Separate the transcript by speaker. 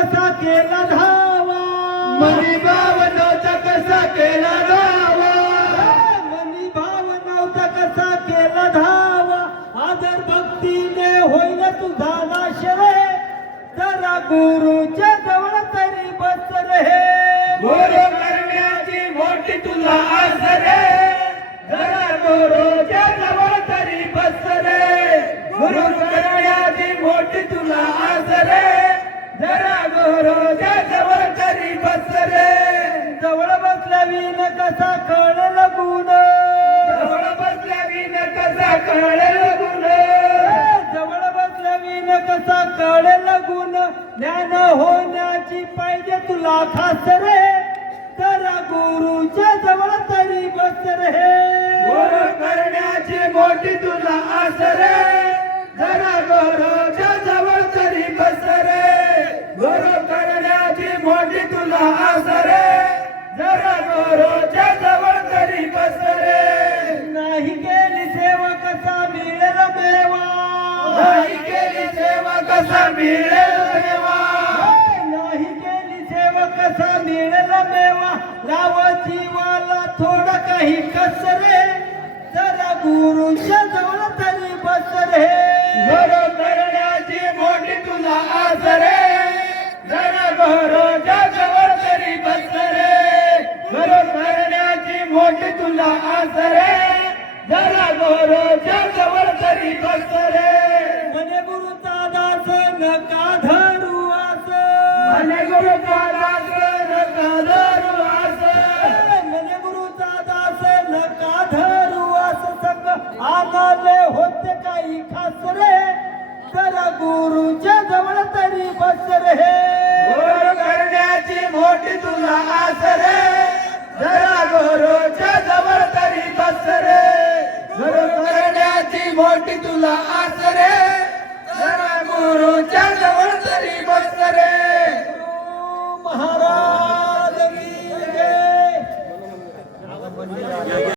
Speaker 1: कसा केला धावा.
Speaker 2: मनी भावनाचा कसा केला दावा
Speaker 1: मनी भाव नव्हता कसा केला धावा. आदर भक्तीने होईल तुझा नाश रे. जरा गुरुच्या जवळ तरी बस रे.
Speaker 2: गुरु करण्याची मोठी तुला आस रे. जरा गुरुच्या जवळ तरी बस रे. गुरु करण्याची मोठी तुला आस रे. जवळ तरी बस रे
Speaker 1: जवळ बसल्या विन कसा कळ लगून
Speaker 2: जवळ बसल्या विन कसा कळेल गुण
Speaker 1: जवळ बसल्या विन कसा कळ लगून ज्ञान होण्याची पाहिजे तुला खास रे तर गुरुच्या जवळ तरी बस रे
Speaker 2: गुरु करण्याची मोठी तुला आस रे मोठी तुला आस रे जरा गुरुच्या जवळ तरी बस रे
Speaker 1: नाही केली सेवा कसा मिळेल मेवा
Speaker 2: नाही केली सेवा कसा मिळेल देवा?
Speaker 1: नाही केली सेवा कसा मिळेल मेवा लाव जीवाला थोडं काही कस रे जरा गुरुच्या
Speaker 2: आस रे जरा गुरुच्या जवळ तरी बस रे
Speaker 1: म्हणे गुरुचा दास नका धरू आस?
Speaker 2: म्हणे गुरुचा दास नका धरू आस?
Speaker 1: म्हणे गुरुचा दास नका धरू आस? संग आम्हाले होते काही खास रे जरा गुरुच्या जवळ तरी बस रे
Speaker 2: मोठी तुला आसरे.